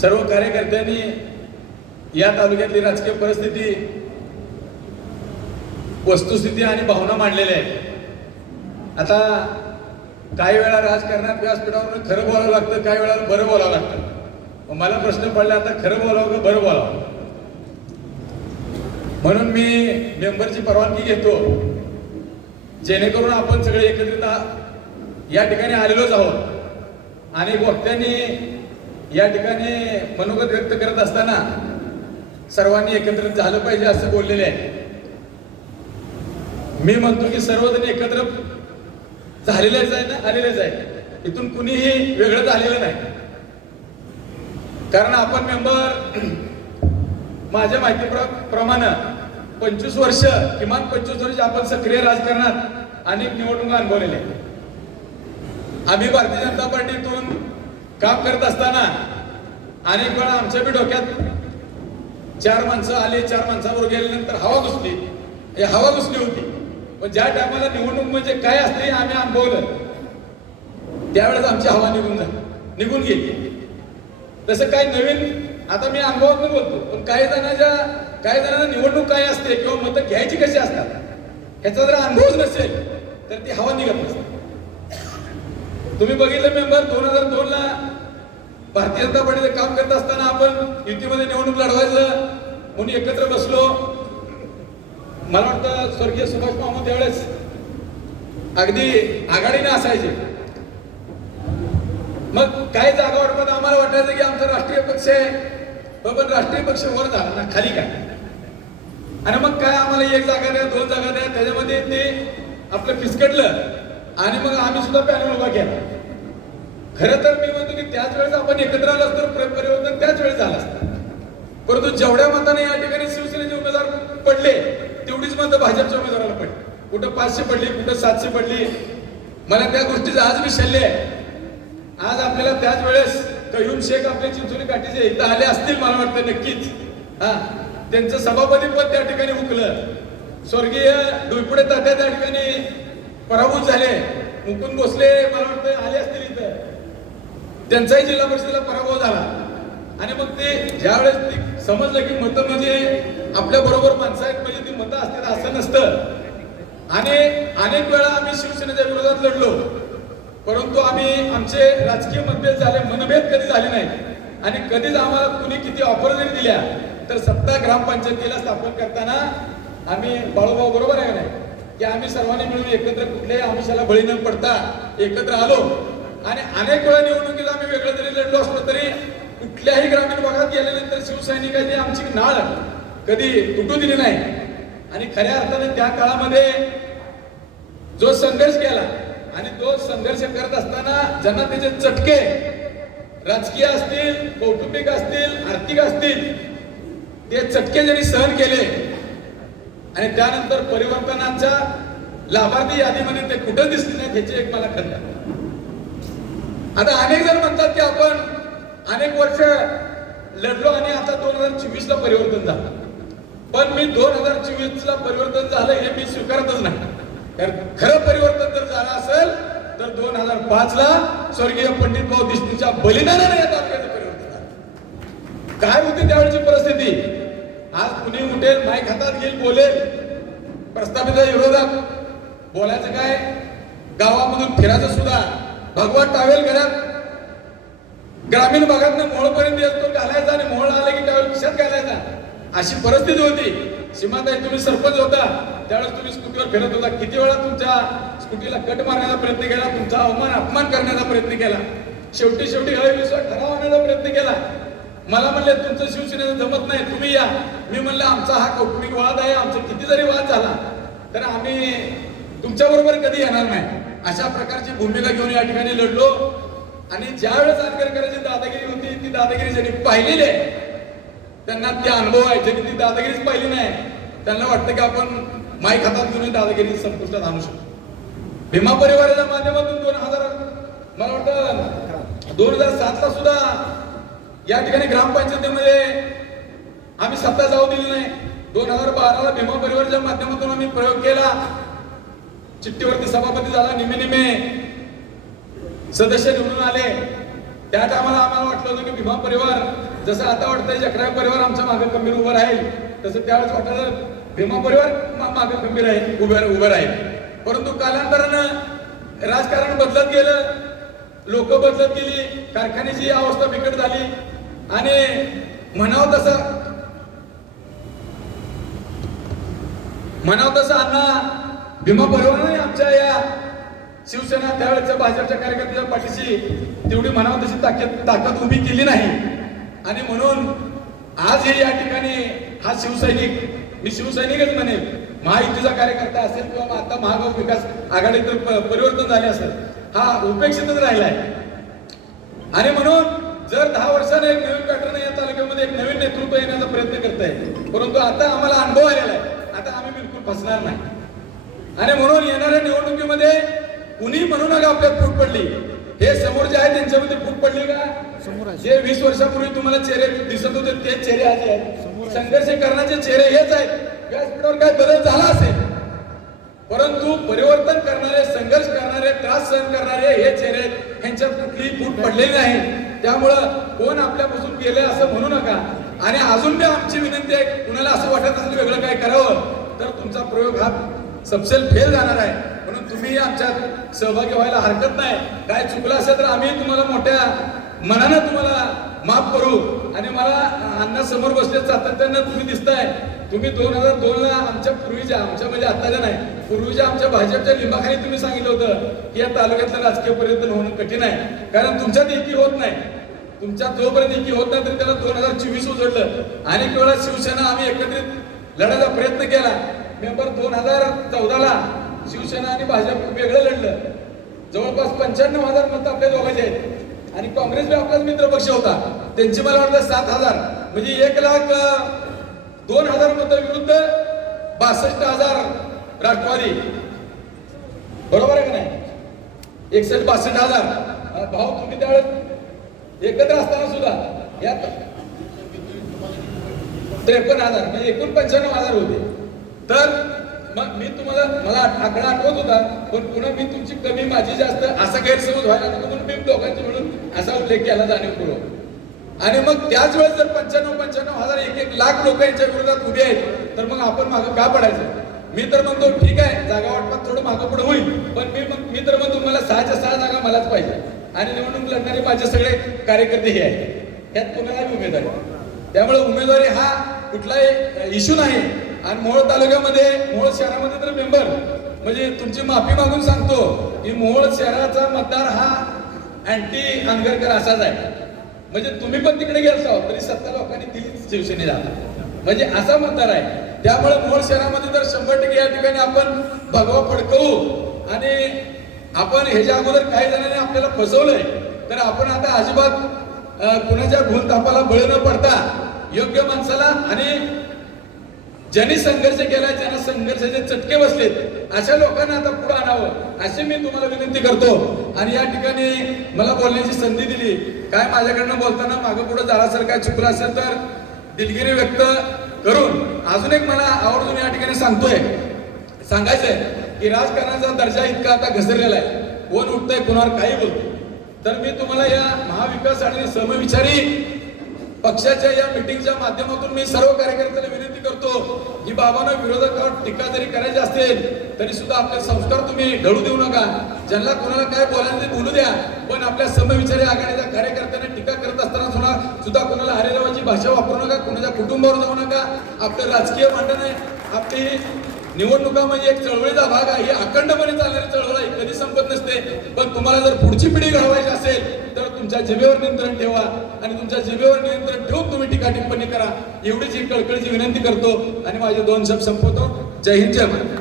सर्व कार्यकर्त्यांनी या तालुक्यातली राजकीय परिस्थिती वस्तुस्थिती आणि भावना मांडलेल्या आहेत. आता काही वेळा राजकारणात व्यासपीठावर खरं बोलावं लागतं काही वेळा बरं बोलावं लागतं. मला प्रश्न पडला आता खरं बोलावं का बरं बोलावं? म्हणून मी मेंबरची परवानगी घेतो. जेणेकरून आपण सगळे एकत्रित या ठिकाणी आलेलोच आहोत. आणि वक्त्यांनी या ठिकाणी मनोगत व्यक्त करत असताना सर्वांनी एकत्रित झालं पाहिजे असं बोललेले आहे. मी म्हणतो की सर्वजण एकत्र झालेलेच आहे ना आलेलेच आहे इथून कुणीही वेगळं झालेलं नाही. कारण आपण मेंबर माझ्या माहितीप्रमाणे पंचवीस वर्ष किमान पंचवीस वर्ष आपण सक्रिय राजकारणात अनेक निवडणुका अनुभवलेल्या आम्ही भारतीय जनता पार्टीतून काम करत असताना अनेक वेळा आमच्या बी डोक्यात चार माणसं आले चार माणसावर गेल्यानंतर हवा घुसली. हे हवा घुसली होती. पण ज्या टायमाला निवडणूक म्हणजे काय असते आम्ही अनुभवलं त्यावेळेस आमची हवा निघून झाली. निघून गेली. तसं काही नवीन आता मी अनुभवात बोलतो पण काही जणांच्या काही जणांना निवडणूक काय असते किंवा मतं घ्यायची कशी असतात ह्याचा जर अनुभवच नसेल तर ती हवा निघत नसते. तुम्ही बघितलं मेंबर दोन हजार दोन भारतीय जनता पार्टीचं काम करत असताना आपण युतीमध्ये निवडणूक लढवायचं म्हणून एकत्र बसलो. मला वाटतं स्वर्गीय सुभाष मामा त्यावेळेस अगदी आघाडीने असायचे. मग काय जागा वाटपात आम्हाला वाटायचं की आमचा राष्ट्रीय पक्ष आहे. पण राष्ट्रीय पक्ष वर झाला ना खाली काय? आणि मग काय आम्हाला एक जागा द्या दोन जागा द्या त्याच्यामध्ये ते आपलं फिसकटलं. आणि मग आम्ही सुद्धा पॅनल उभा केला. खरं तर मी म्हणतो की त्याच वेळेस आपण एकत्र आलो असतो प्र- परिवर्तन त्याच वेळेस झालं असतं. परंतु जेवढ्या मताने या ठिकाणी शिवसेनेचे उमेदवार पडले तेवढीच मतं भाजपच्या उमेदवाराला पडली. कुठं पाचशे पडली कुठं सातशे पडली. मला त्या गोष्टीचा आज विसरले आहे. आज आपल्याला त्याच वेळेस कयूम शेख आपले चिंचोली काठीचे इथं आले असतील मला वाटतं नक्कीच. हा त्यांचं सभापती पद त्या ठिकाणी हुकलं. स्वर्गीय डोईपुडे तात्या त्या ठिकाणी पराभूत झाले. मुकुंद भोसले मला वाटतं आले असतील इथं. त्यांचाही जिल्हा परिषदेला पराभव झाला. आणि मग ते ज्यावेळेस ते समजलं की मतं म्हणजे आपल्या बरोबर माणसं आहेत म्हणजे ती मतं असतील असं नसतं. आणि अनेक वेळा आम्ही शिवसेनेच्या विरोधात लढलो. परंतु आम्ही आमचे राजकीय मतभेद झाले मनभेद कधी झाले नाही. आणि कधीच आम्हाला कुणी किती ऑफर जरी दिल्या तर सत्ता ग्रामपंचायतीला स्थापन करताना आम्ही बाळूभाऊ बरोबर आहे का नाही? की आम्ही सर्वांनी मिळून एकत्र कुठल्याही आमिषाला बळी न पडता एकत्र आलो. आणि अनेक वेळा निवडणुकीत आम्ही वेगळं तरी लढलो असलो तरी कुठल्याही ग्रामीण भागात गेल्यानंतर शिवसैनिकांनी आमची नाळ कधी तुटू दिली नाही आणि खऱ्या अर्थाने त्या काळामध्ये जो संघर्ष केला आणि तो संघर्ष करत असताना जनतेचे चटके राजकीय असतील कौटुंबिक असतील आर्थिक असतील ते चटके ज्यांनी सहन केले आणि त्यानंतर परिवर्तनाच्या लाभार्थी यादीमध्ये ते कुठं दिसले नाहीत ह्याची एक मला खंत आहे. आता अनेक जण म्हणतात की आपण अनेक वर्ष लढलो आणि आता दोन हजार चोवीस ला परिवर्तन झालं. पण मी दोन हजार चोवीस ला परिवर्तन झालं हे मी स्वीकारतच नाही. कारण खरं परिवर्तन जर झालं असेल तर दोन हजार पाच ला स्वर्गीय पंडित भाऊ देशमुखच्या बलिदानाने या तालुक्याचं परिवर्तन झालं. काय होती त्यावेळची परिस्थिती? आज कुणी उठेल माईक हातात घेईल बोलेल. प्रस्थापित विरोधात बोलायचं काय? गावामधून फिरायचं सुद्धा. भगवान टावेल घरात. ग्रामीण भागात मोहळपर्यंत येतो घालायचा आणि मोहळ आले की टावेल खिशात घालायचा. अशी परिस्थिती होती. सीमाताई तुम्ही सरपंच होता. त्यावेळेस तुम्ही स्कूटीवर फिरत होता. किती वेळा तुमच्या स्कूटीला कट मारण्याचा प्रयत्न केला तुमचा अवमान अपमान करण्याचा प्रयत्न केला? शेवटी शेवटी अविश्वास ठराव आणण्याचा प्रयत्न केला. मला म्हणले तुमचं शिवसेनेचं जमत नाही तुम्ही या. मी म्हणलं आमचा हा कौटुंबिक वाद आहे आमचा किती जरी वाद झाला तर आम्ही तुमच्याबरोबर कधी येणार नाही. अशा प्रकारची भूमिका घेऊन या ठिकाणी लढलो. आणि ज्यावेळेस आंबेडकरांची दादागिरी होती ती दादागिरी ज्यांनी पाहिलेली आहे त्यांना ते अनुभव आहे ज्यांनी ती दादागिरीच पाहिली नाही त्यांना वाटतं की आपण माईक हातात घेऊन दादागिरी संपुष्टात आणू शकतो. भीमा परिवाराच्या माध्यमातून दोन हजार मला वाटतं दोन हजार सातला सुद्धा या ठिकाणी ग्रामपंचायतीमध्ये आम्ही सत्ता जाऊ दिली नाही. दोन हजार बाराला भीमा परिवाराच्या माध्यमातून आम्ही प्रयोग केला. चिठ्ठीवरती सभापती झाला निमे निमे सदस्य निवडून आले. त्या टायमाला आम्हाला वाटलं होतं की भीमा परिवार जसं आता वाटतंय जकराय परिवार आमच्या मागे खंबीर उभं राहील तसं त्यावेळेस वाटलं भीमा परिवार मागे खंबीर आहे उभे उभं राहील. परंतु कालांतरानं राजकारण बदलत गेलं लोक बदलत गेली कारखान्याची अवस्था बिकट झाली आणि म्हणावं तसं म्हणावं तसं अण्णा भीमा परिवाराने आमच्या या शिवसेना त्यावेळेच्या भाजपच्या कार्यकर्त्याच्या पाठीशी तेवढी म्हणावं तशी ताकद ताकद उभी केली नाही. आणि म्हणून आज हे या ठिकाणी हा शिवसैनिक मी शिवसैनिकच म्हणे महायुतीचा कार्यकर्ता असेल किंवा मग आता महागाव विकास आघाडीत परिवर्तन झाले असेल हा उपेक्षितच राहिलाय. आणि म्हणून जर दहा वर्षाने एक नवीन पॅटर्न या तालुक्यामध्ये एक नवीन नेतृत्व येण्याचा प्रयत्न करताय परंतु आता आम्हाला अनुभव आलेला आहे. आता आम्ही बिलकुल फसणार नाही. आणि म्हणून येणाऱ्या निवडणुकीमध्ये कुणी म्हणू नका आपल्यात फूट पडली. हे समोर जे आहे त्यांच्यामध्ये फूट पडली का? जे वीस वर्षापूर्वी तुम्हाला चेहरे दिसत होते तेच चेहरे आज आहेत. संघर्ष करण्याचे चेहरे हेच आहेत. व्यासपीठावर काय बदल झाला असेल? परंतु परिवर्तन करणारे संघर्ष करणारे त्रास सहन करणारे हे चेहरे आहेत. ह्यांच्यात कुठलीही फूट पडलेली नाही. त्यामुळं कोण आपल्यापासून गेले असं म्हणू नका. आणि अजून बी आमची विनंती आहे कुणाला असं वाटत असेल वेगळं काय करावं तर तुमचा प्रयोग हा सबसेल फेल जाणार आहे. म्हणून तुम्ही आमच्यात सहभागी व्हायला हरकत नाही. काय चुकलं असेल तर आम्ही तुम्हाला मोठ्या मनानं तुम्हाला माफ करू. आणि मला अण्णा समोर बसले सातत्यानं तुम्ही दिसताय. तुम्ही दोन हजार दोन ला आमच्या पूर्वीच्या आमच्या म्हणजे आताच्या नाही पूर्वीच्या आमच्या भाजपच्या लिंबाखाली तुम्ही सांगितलं होतं की या तालुक्यातलं राजकीय परिवर्तन होणं कठीण आहे. कारण तुमच्यात एकी होत नाही. तुमच्या जोपर्यंत एकी होत नाही तर त्याला दोन हजार चोवीस उजडलं. आणि वेळा शिवसेना आम्ही एकत्रित लढायचा प्रयत्न केला. नोव्हेंबर दोन हजार चौदाला शिवसेना आणि भाजप वेगळं लढलं. जवळपास पंच्याण्णव हजार मत आपल्या दोघांचे आहेत. आणि काँग्रेस बी आपलाच मित्र पक्ष होता. त्यांची मला वाटतं सात हजार. म्हणजे एक लाख दोन हजार मत विरुद्ध बासष्ट हजार राष्ट्रवादी. बरोबर आहे का नाही? एकसष्ट बासष्ट हजार. भाऊ तुम्ही त्यावेळेस एकत्र असताना सुद्धा यात त्रेपन्न हजार म्हणजे एकूण पंच्याण्णव हजार होते. तर मग मी तुम्हाला मला आकडा आठवत होता पण पुन्हा मी तुमची कमी माझी जास्त असा गैरसमज व्हायला नको म्हणून मी दोघांची म्हणून असा उल्लेख केला जाणीवपूर्वक. आणि मग त्याच वेळेस जर पंच्याण्णव पंच्याण्णव हजार एक एक लाख लोक यांच्या विरोधात उभे आहेत तर मग आपण मागं का पडायचं? मी तर म्हणतो ठीक आहे जागा वाटपात थोडं मागं पुढे होईल पण मी मग मी तर म्हणतो मला सहाच्या सहा जागा मलाच पाहिजे. आणि निवडणूक लढणारे माझे सगळे कार्यकर्ते हे आहेत. त्यात कोणालाही उमेदवारी त्यामुळे उमेदवारी हा कुठलाही इश्यू नाही. आणि मोहोळ तालुक्यामध्ये मोहोळ शहरामध्ये तर मेंबर म्हणजे तुमची माफी मागून सांगतो की मोहोळ शहराचा मतदार हा अँटी अंगरकर असाच आहे. म्हणजे तुम्ही पण तिकडे गेलता तरी सत्ता लोकांनी दिली शिवसेनेला. म्हणजे असा मतदार आहे. त्यामुळे मोहोळ शहरामध्ये तर शंभर टक्के या ठिकाणी आपण भगवा फडकवू. आणि आपण ह्याच्या अगोदर काही जणांनी आपल्याला फसवलंय तर आपण आता अजिबात कुणाच्या भूल तापाला बळी न पडता योग्य माणसाला आणि ज्यांनी संघर्ष केला ज्यांना संघर्षाचे चटके बसलेत अशा लोकांना आता पुढे आणावं अशी मी तुम्हाला विनंती करतो. आणि या ठिकाणी मला बोलण्याची संधी दिली. काय माझ्याकडनं बोलताना मागं पुढे झाला काय चुकलं असेल तर दिलगिरी व्यक्त करून अजून एक मला आवर्जून या ठिकाणी सांगतोय. सांगायचंय की राजकारणाचा दर्जा इतका आता घसरलेला आहे. कोण उठतंय कोणावर काही बोलतो तर मी तुम्हाला या महाविकास आणि समविचारी पक्षाच्या या मिटिंगच्या माध्यमातून मी सर्व कार्यकर्त्यांना विनंती करतो की बाबांना विरोधकावर टीका जरी करायची असेल तरी सुद्धा आपले संस्कार तुम्ही ढळू देऊ नका. ज्यांना कोणाला काय बोलायला ते बोलू द्या पण आपल्या समविचारी आघाडीच्या कार्यकर्त्यांना टीका करत असताना सुद्धा सुद्धा कोणाला हरेरावाची भाषा वापरू नका कोणाच्या कुटुंबावर जाऊ नका. आपलं राजकीय मांडण आहे. आपली निवडणुका म्हणजे एक चळवळीचा भाग आहे. ही अखंडपणे चालणारी चळवळ आहे. कधी संपत नसते. पण तुम्हाला जर पुढची पिढी घडवायची असेल तर तुमच्या जिभेवर नियंत्रण ठेवा आणि तुमच्या जिभेवर नियंत्रण ठेवून तुम्ही टीका टिप्पणी करा. एवढीच ही कळकळीची विनंती करतो आणि माझे दोन शब्द संपवतो. जय हिंद जय महाराज